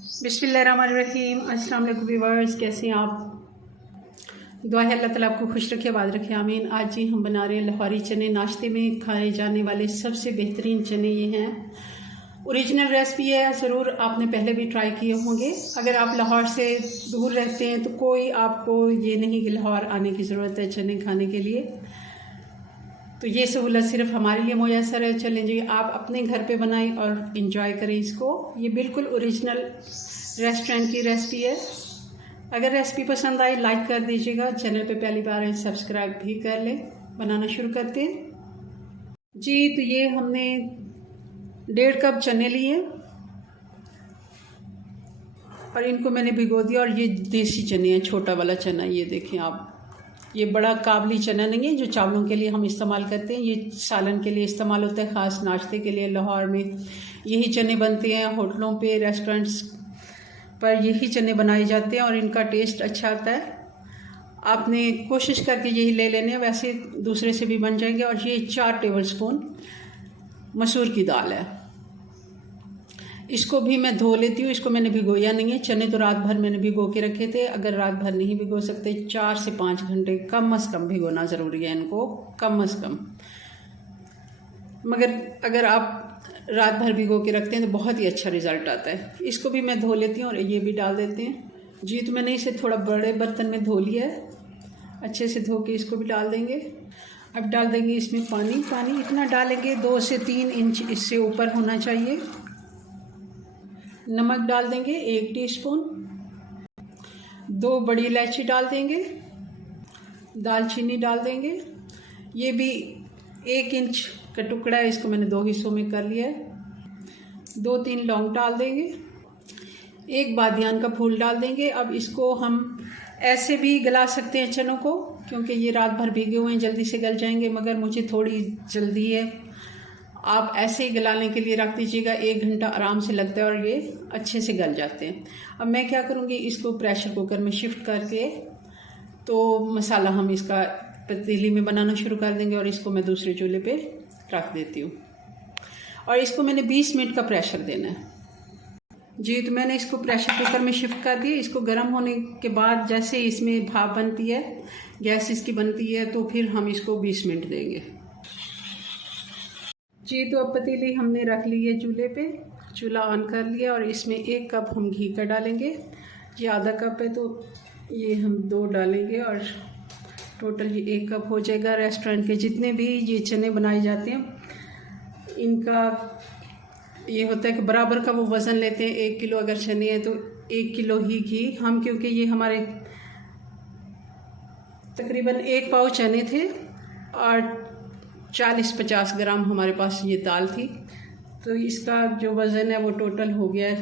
बिस्मिल्लाहिर्रहमानिर्रहीम। अस्सलाम वालेकुम व्यूअर्स, कैसे हैं आप? दुआ है अल्लाह ताला आपको खुश रखे, आबाद रखे, आमीन। आज जी हम बना रहे हैं लाहौरी चने। नाश्ते में खाए जाने वाले सबसे बेहतरीन चने ये हैं। ओरिजिनल रेसिपी है, ज़रूर आपने पहले भी ट्राई किए होंगे। अगर आप लाहौर से दूर रहते हैं तो कोई आपको ये नहीं कि लाहौर आने की ज़रूरत है चने खाने के लिए, तो ये सहूलत सिर्फ हमारे लिए मुयसर है। चलें जी, आप अपने घर पे बनाएं और इन्जॉय करें इसको। ये बिल्कुल ओरिजिनल रेस्टोरेंट की रेसिपी है। अगर रेसिपी पसंद आए लाइक कर दीजिएगा, चैनल पे पहली बार है सब्सक्राइब भी कर लें। बनाना शुरू करते हैं जी। तो ये हमने 1.5 कप चने लिए और इनको मैंने भिगो दिया। और ये देसी चने हैं, छोटा वाला चना। ये देखें आप, ये बड़ा काबली चना नहीं है जो चावलों के लिए हम इस्तेमाल करते हैं। ये सालन के लिए इस्तेमाल होता है, ख़ास नाश्ते के लिए। लाहौर में यही चने बनते हैं, होटलों पे, रेस्टोरेंट्स पर यही चने बनाए जाते हैं और इनका टेस्ट अच्छा आता है। आपने कोशिश करके यही ले लेने हैं, वैसे दूसरे से भी बन जाएंगे। और ये 4 टेबलस्पून मसूर की दाल है। इसको भी मैं धो लेती हूँ। इसको मैंने भिगोया नहीं है। चने तो रात भर मैंने भिगो के रखे थे। अगर रात भर नहीं भिगो सकते, 4 से 5 घंटे कम से कम भिगोना ज़रूरी है इनको, कम से कम। मगर अगर आप रात भर भिगो के रखते हैं तो बहुत ही अच्छा रिज़ल्ट आता है। इसको भी मैं धो लेती हूँ और ये भी डाल देते हैं जी। तो मैंने इसे थोड़ा बड़े बर्तन में धो लिया है, अच्छे से धो के इसको भी डाल देंगे। अब डाल देंगे इसमें पानी। पानी इतना डालेंगे 2 से 3 इंच इससे ऊपर होना चाहिए। नमक डाल देंगे 1 टीस्पून। 2 बड़ी इलायची डाल देंगे। दालचीनी डाल देंगे। ये भी 1 इंच का टुकड़ा है, इसको मैंने 2 हिस्सों में कर लिया है। 2-3 लौंग डाल देंगे। 1 बादियान का फूल डाल देंगे। अब इसको हम ऐसे भी गला सकते हैं चनों को, क्योंकि ये रात भर भीगे हुए हैं, जल्दी से गल जाएंगे। मगर मुझे थोड़ी जल्दी है, आप ऐसे ही गलाने के लिए रख दीजिएगा। 1 घंटा आराम से लगता है और ये अच्छे से गल जाते हैं। अब मैं क्या करूँगी, इसको प्रेशर कुकर में शिफ्ट करके तो मसाला हम इसका पतीली में बनाना शुरू कर देंगे। और इसको मैं दूसरे चूल्हे पे रख देती हूँ और इसको मैंने 20 मिनट का प्रेशर देना है जी। तो मैंने इसको प्रेशर कुकर में शिफ्ट कर दिया। इसको गर्म होने के बाद जैसे इसमें भाप बनती है, गैस इसकी बनती है, तो फिर हम इसको 20 मिनट देंगे जी। तो अब पतीली हमने रख ली है चूल्हे पे, चूल्हा ऑन कर लिया। और इसमें 1 कप हम घी का डालेंगे। ये आधा कप है तो ये हम 2 डालेंगे और टोटल ये 1 कप हो जाएगा। रेस्टोरेंट के जितने भी ये चने बनाए जाते हैं, इनका ये होता है कि बराबर का वो वज़न लेते हैं। 1 किलो अगर चने हैं तो 1 किलो ही घी हम, क्योंकि ये हमारे तकरीबन 1 पाव चने थे और 40-50 ग्राम हमारे पास ये दाल थी, तो इसका जो वज़न है वो टोटल हो गया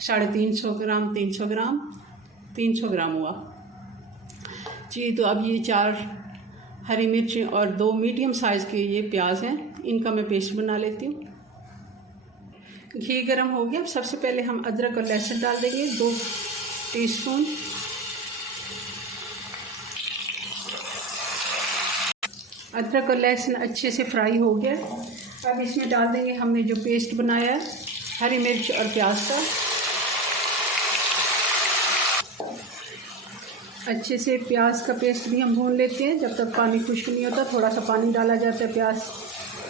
350 ग्राम, 300 ग्राम हुआ जी। तो अब ये 4 हरी मिर्च और 2 मीडियम साइज़ के ये प्याज हैं, इनका मैं पेस्ट बना लेती हूँ। घी गरम हो गया। अब सबसे पहले हम अदरक और लहसुन डाल देंगे 2 टीस्पून। अदरक और लहसुन अच्छे से फ्राई हो गया। अब इसमें डाल देंगे हमने जो पेस्ट बनाया है हरी मिर्च और प्याज का। अच्छे से प्याज का पेस्ट भी हम भून लेते हैं जब तक पानी खुश्क नहीं होता। थोड़ा सा पानी डाला जाता है प्याज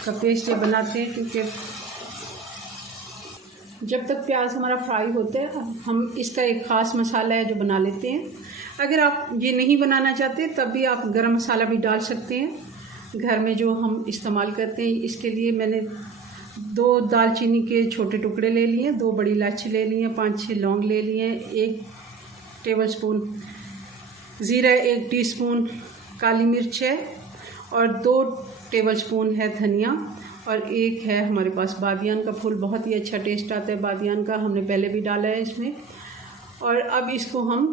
का पेस्ट ये बनाते हैं, क्योंकि जब तक प्याज हमारा फ्राई होता है हम इसका एक ख़ास मसाला है जो बना लेते हैं। अगर आप ये नहीं बनाना चाहते तब भी आप गरम मसाला भी डाल सकते हैं घर में जो हम इस्तेमाल करते हैं। इसके लिए मैंने 2 दालचीनी के छोटे टुकड़े ले लिए, 2 बड़ी इलायची ले ली हैं, 5-6 लौंग ले लिए हैं, 1 टेबलस्पून ज़ीरा, 1 टीस्पून काली मिर्च है और 2 टेबलस्पून है धनिया और 1 है हमारे पास बादियान का फूल। बहुत ही अच्छा टेस्ट आता है बादियान का, हमने पहले भी डाला है इसमें। और अब इसको हम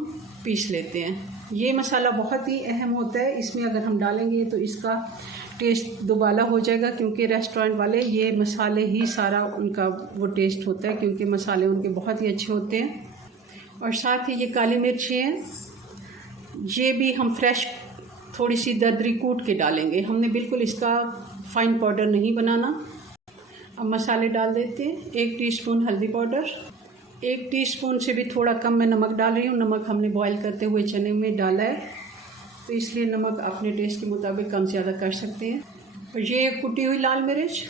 पीस लेते हैं। ये मसाला बहुत ही अहम होता है, इसमें अगर हम डालेंगे तो इसका टेस्ट दोबाला हो जाएगा, क्योंकि रेस्टोरेंट वाले ये मसाले ही सारा उनका वो टेस्ट होता है, क्योंकि मसाले उनके बहुत ही अच्छे होते हैं। और साथ ही ये काली मिर्ची हैं, ये भी हम फ्रेश थोड़ी सी दरदरी कूट के डालेंगे, हमने बिल्कुल इसका फाइन पाउडर नहीं बनाना। अब मसाले डाल देते हैं। 1 टीस्पून हल्दी पाउडर, 1 टीस्पून से भी थोड़ा कम मैं नमक डाल रही हूँ। नमक हमने बॉईल करते हुए चने में डाला है, तो इसलिए नमक अपने टेस्ट के मुताबिक कम ज़्यादा कर सकते हैं। और ये कुटी हुई लाल मिर्च,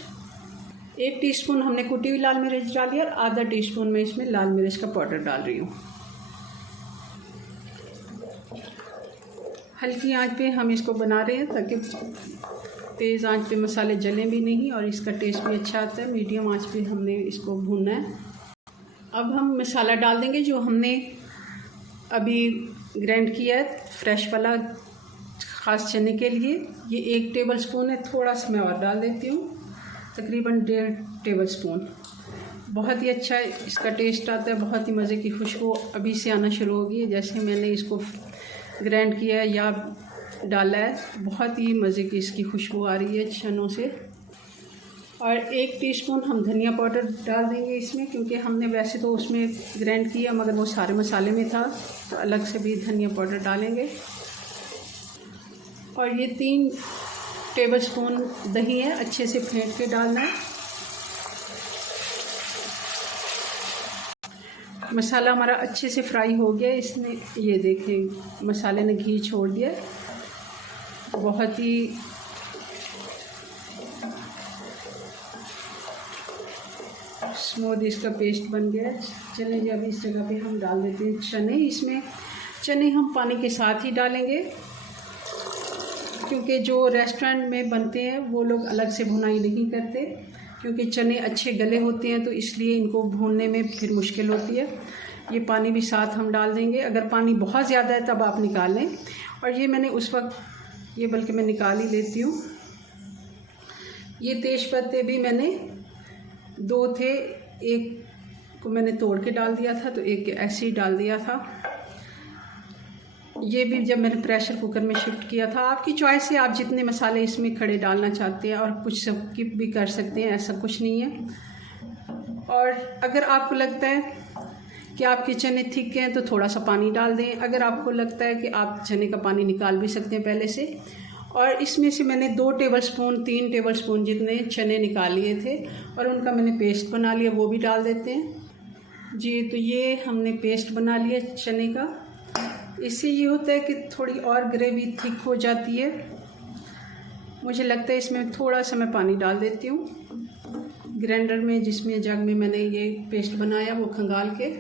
1 टीस्पून हमने कुटी हुई लाल मिर्च डाली और आधा टीस्पून मैं इसमें लाल मिर्च का पाउडर डाल रही हूँ। हल्की आंच पे हम इसको बना रहे हैं ताकि तेज़ आंच पे मसाले जलें भी नहीं और इसका टेस्ट भी अच्छा आता है। मीडियम आंच पे हमने इसको भूनना है। अब हम मसाला डाल देंगे जो हमने अभी ग्राइंड किया है फ्रेश वाला ख़ास चने के लिए। ये 1 टेबल स्पून है, थोड़ा सा मैं और डाल देती हूँ, तकरीबन 1.5 टेबल स्पून। बहुत ही अच्छा इसका टेस्ट आता है, बहुत ही मज़े की खुशबू अभी से आना शुरू होगी है। जैसे मैंने इसको ग्राइंड किया है या डाला है, बहुत ही मज़े की इसकी खुशबू आ रही है चनों से। और 1 टीस्पून हम धनिया पाउडर डाल देंगे इसमें, क्योंकि हमने वैसे तो उसमें ग्राइंड किया मगर वो सारे मसाले में था, तो अलग से भी धनिया पाउडर डालेंगे। और ये 3 टेबल स्पून दही है, अच्छे से फेंट के डालना है। मसाला हमारा अच्छे से फ्राई हो गया, इसमें ये देखें मसाले ने घी छोड़ दिया, बहुत ही स्मूथ इसका पेस्ट बन गया है। चने जब इस जगह पे हम डाल देते हैं चने। इसमें चने हम पानी के साथ ही डालेंगे, क्योंकि जो रेस्टोरेंट में बनते हैं वो लोग अलग से भुनाई नहीं करते, क्योंकि चने अच्छे गले होते हैं, तो इसलिए इनको भूनने में फिर मुश्किल होती है। ये पानी भी साथ हम डाल देंगे। अगर पानी बहुत ज़्यादा है तब आप निकाल लें। और ये मैंने उस वक्त बल्कि मैं निकाल ही लेती हूँ। ये तेज पत्ते भी मैंने 2 थे, 1 को मैंने तोड़ के डाल दिया था, तो 1 ऐसे ही डाल दिया था। ये भी जब मैंने प्रेशर कुकर में शिफ्ट किया था। आपकी चॉइस है, आप जितने मसाले इसमें खड़े डालना चाहते हैं, और कुछ स्किप भी कर सकते हैं, ऐसा कुछ नहीं है। और अगर आपको लगता है कि आपके चने थिक हैं तो थोड़ा सा पानी डाल दें। अगर आपको लगता है कि आप चने का पानी निकाल भी सकते हैं पहले से। और इसमें से मैंने 2 टेबल स्पून 3 टेबल स्पून जितने चने निकाल लिए थे और उनका मैंने पेस्ट बना लिया, वो भी डाल देते हैं जी। तो ये हमने पेस्ट बना लिया चने का। इससे ये होता है कि थोड़ी और ग्रेवी थिक हो जाती है। मुझे लगता है इसमें थोड़ा सा मैं पानी डाल देती हूँ। ग्राइंडर में जिसमें जग में मैंने ये पेस्ट बनाया वो खंगाल के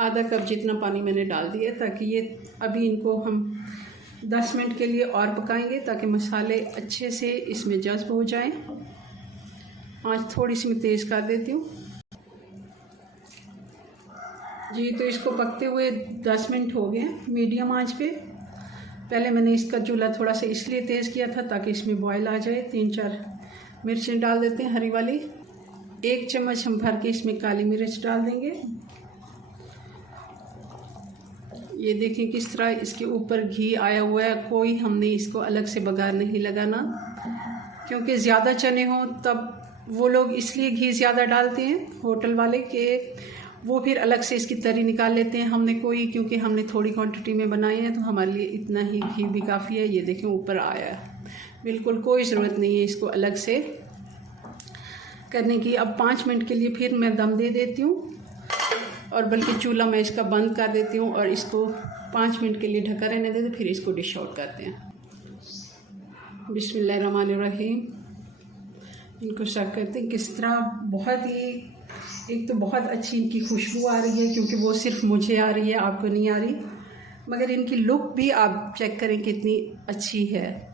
आधा कप जितना पानी मैंने डाल दिया, ताकि ये अभी इनको हम 10 मिनट के लिए और पकाएंगे, ताकि मसाले अच्छे से इसमें जज़्ब हो जाएं। आँच थोड़ी सी मैं तेज़ कर देती हूँ जी। तो इसको पकते हुए 10 मिनट हो गए मीडियम आंच पे। पहले मैंने इसका चूल्हा थोड़ा सा इसलिए तेज़ किया था ताकि इसमें बॉयल आ जाए। 3-4 मिर्चें डाल देते हैं हरी वाली। 1 चम्मच हम भर के इसमें काली मिर्च डाल देंगे। ये देखें किस तरह इसके ऊपर घी आया हुआ है। कोई हमने इसको अलग से बघार नहीं लगाना, क्योंकि ज़्यादा चने हों तब वो लोग इसलिए घी ज़्यादा डालते हैं होटल वाले, कि वो फिर अलग से इसकी तरी निकाल लेते हैं। हमने क्योंकि हमने थोड़ी क्वांटिटी में बनाए हैं तो हमारे लिए इतना ही घी भी काफ़ी है। ये देखें ऊपर आया है, बिल्कुल कोई ज़रूरत नहीं है इसको अलग से करने की। अब 5 मिनट के लिए फिर मैं दम दे देती हूँ, और बल्कि चूल्हा मैं इसका बंद कर देती हूँ और इसको 5 मिनट के लिए ढका रहने देते, फिर इसको डिश आउट करते हैं। बिस्मिल्लाहिर्रहमानिर्रहीम। इनको सर्व करते हैं किस तरह। बहुत ही एक तो बहुत अच्छी इनकी खुशबू आ रही है, क्योंकि वो सिर्फ मुझे आ रही है, आपको नहीं आ रही, मगर इनकी लुक भी आप चेक करें कितनी अच्छी है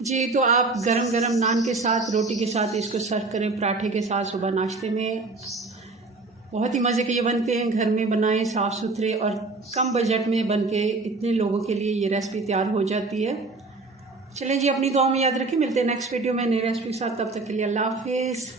जी। तो आप गरम गरम नान के साथ, रोटी के साथ इसको सर्व करें, पराठे के साथ, सुबह नाश्ते में। बहुत ही मज़े के ये बनते हैं। घर में बनाएं, साफ़ सुथरे और कम बजट में बन के इतने लोगों के लिए ये रेसिपी तैयार हो जाती है। चलें जी, अपनी दुआ में याद रखें। मिलते हैं नेक्स्ट वीडियो में नई रेसिपी के साथ। तब तक के लिए अल्लाह हाफिज़।